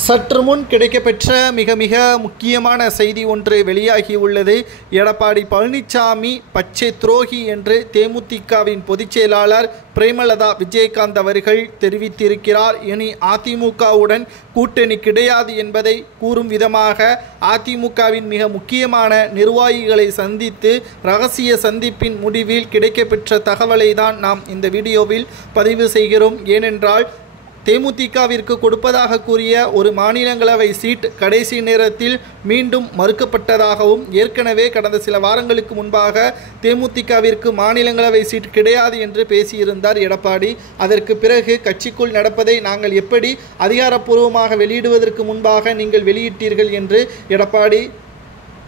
சற்று முன் கிடைக்கப்பெற்ற மிக மிக முக்கியமான செய்தி ஒன்று வெளியாகியுள்ளது. எடப்பாடி பழனிசாமி பச்சை துரோகி என்று தேமுதிகவின் பொதுச் செயலாளர் பிரேமலதா விஜயகாந்த் அவர்கள் தெரிவித்திருக்கிறார். இனி அதிமுகவுடன் கூட்டணி கிடையாது என்பதை கூறும் விதமாக அதிமுகவின் மிக முக்கியமான நிர்வாகிகளை சந்தித்து ரகசிய சந்திப்பின் முடிவில் கிடைக்கப்பெற்ற தகவலை தான் நாம் இந்த வீடியோவில் பதிவு செய்கிறோம். ஏனென்றால் தேமுதிகவிற்கு கொடுப்பதாக கூறிய ஒரு மாநிலங்களவை சீட் கடைசி நேரத்தில் மீண்டும் மறுக்கப்பட்டதாகவும், ஏற்கனவே கடந்த சில வாரங்களுக்கு முன்பாக தேமுதிகவிற்கு மாநிலங்களவை சீட் கிடையாது என்று பேசியிருந்தார் எடப்பாடி. அதற்கு பிறகு கட்சிக்குள் நடப்பதை நாங்கள் எப்படி அதிகாரப்பூர்வமாக வெளியிடுவதற்கு முன்பாக நீங்கள் வெளியிட்டீர்கள் என்று எடப்பாடி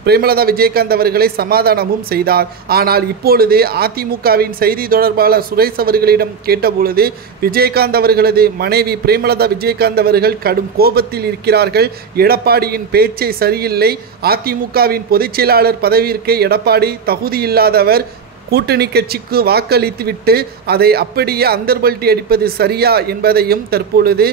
பிரேமலதா விஜயகாந்த் அவர்களை சமாதானமும் செய்தார். ஆனால் இப்பொழுது அதிமுகவின் செய்தி தொடர்பாளர் சுரேஷ் அவர்களிடம் கேட்டபொழுது விஜயகாந்த் அவர்களது மனைவி பிரேமலதா விஜயகாந்த் அவர்கள் கடும் கோபத்தில் இருக்கிறார்கள். எடப்பாடியின் பேச்சை சரியில்லை. அதிமுகவின் பொதுச் செயலாளர் பதவியிற்கு எடப்பாடி தகுதியில்லாதவர். கூட்டணி கட்சிக்கு வாக்களித்துவிட்டு அதை அப்படியே அந்தர்பல்ட்டி அடிப்பது சரியா என்பதையும் தற்பொழுது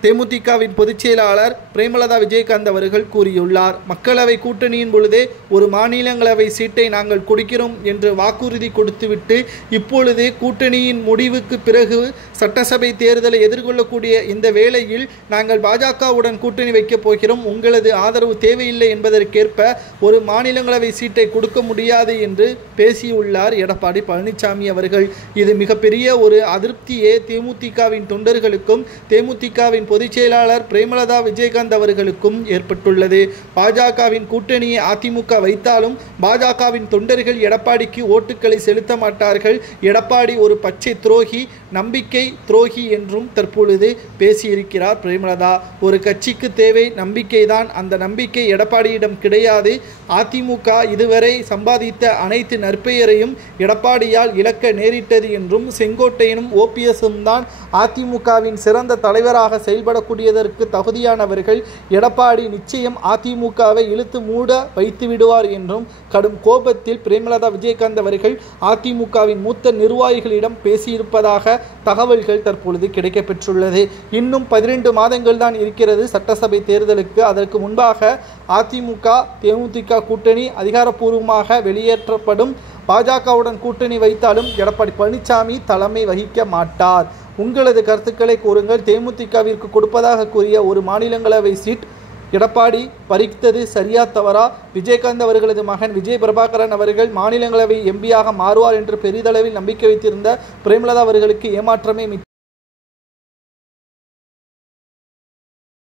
தேமுதிகவின் பொதுச் செயலாளர் பிரேமலதா விஜயகாந்த் அவர்கள் கூறியுள்ளார். மக்களவை கூட்டணியின் பொழுதே ஒரு மாநிலங்களவை சீட்டை நாங்கள் கொடுக்கிறோம் என்று வாக்குறுதி கொடுத்துவிட்டு இப்பொழுது கூட்டணியின் முடிவுக்கு பிறகு சட்டசபை தேர்தலை எதிர்கொள்ளக்கூடிய இந்த வேளையில் நாங்கள் பாஜகவுடன் கூட்டணி வைக்கப் போகிறோம், உங்களது ஆதரவு தேவையில்லை என்பதற்கேற்ப ஒரு மாநிலங்களவை சீட்டை கொடுக்க முடியாது என்று பேசியுள்ளார் எடப்பாடி பழனிசாமி அவர்கள். இது மிகப்பெரிய ஒரு அதிருப்தியே தேமுதிகவின் தொண்டர்களுக்கும் தேமுதிகவின் பொதுச் செயலாளர் பிரேமலதா விஜயகாந்த் அவர்களுக்கும் ஏற்பட்டுள்ளது. பாஜகவின் கூட்டணியை அதிமுக வைத்தாலும் பாஜகவின் தொண்டர்கள் எடப்பாடிக்கு ஓட்டுக்களை செலுத்த மாட்டார்கள். எடப்பாடி ஒரு பச்சை துரோகி, நம்பிக்கை துரோகி என்றும் தற்பொழுது பேசியிருக்கிறார் பிரேமலதா. ஒரு கட்சிக்கு தேவை நம்பிக்கைதான். அந்த நம்பிக்கை எடப்பாடியிடம் கிடையாது. அதிமுக இதுவரை சம்பாதித்த அனைத்து நற்பெயரையும் எடப்பாடியால் இழக்க நேரிட்டது என்றும், செங்கோட்டையனும் ஓபிஎஸும் தான் அதிமுகவின் சிறந்த தலைவராக செயல்படக்கூடியதற்கு தகுதியானவர்கள், எடப்பாடி நிச்சயம் அதிமுகவை இழுத்து மூட வைத்து விடுவார் என்றும் கடும் கோபத்தில் பிரேமலதா விஜயகாந்த் அவர்கள் அதிமுகவின் மூத்த நிர்வாகிகளிடம் பேசியிருப்பதாக தகவல்கள் தற்பொழுது கிடைக்கப்பெற்றுள்ளது. இன்னும் 12 மாதங்கள் தான் இருக்கிறது சட்டசபை தேர்தலுக்கு. அதற்கு முன்பாக அதிமுக தேமுதிக கூட்டணி அதிகாரப்பூர்வமாக வெளியேற்றப்படும். பாஜகவுடன் கூட்டணி வைத்தாலும் எடப்பாடி பழனிசாமி தலைமை வகிக்க மாட்டார். உங்களது கருத்துக்களை கூறுங்கள். தேமுதிகவிற்கு கொடுப்பதாக கூறிய ஒரு மாநிலங்களவை சீட் எடப்பாடி பறித்தது சரியா தவறா? விஜயகாந்த் அவர்களது மகன் விஜய் பிரபாகரன் அவர்கள் மாநிலங்களவை எம்பியாக மாறுவார் என்று பெரிதளவில் நம்பிக்கை வைத்திருந்த பிரேமலதா அவர்களுக்கு ஏமாற்றமே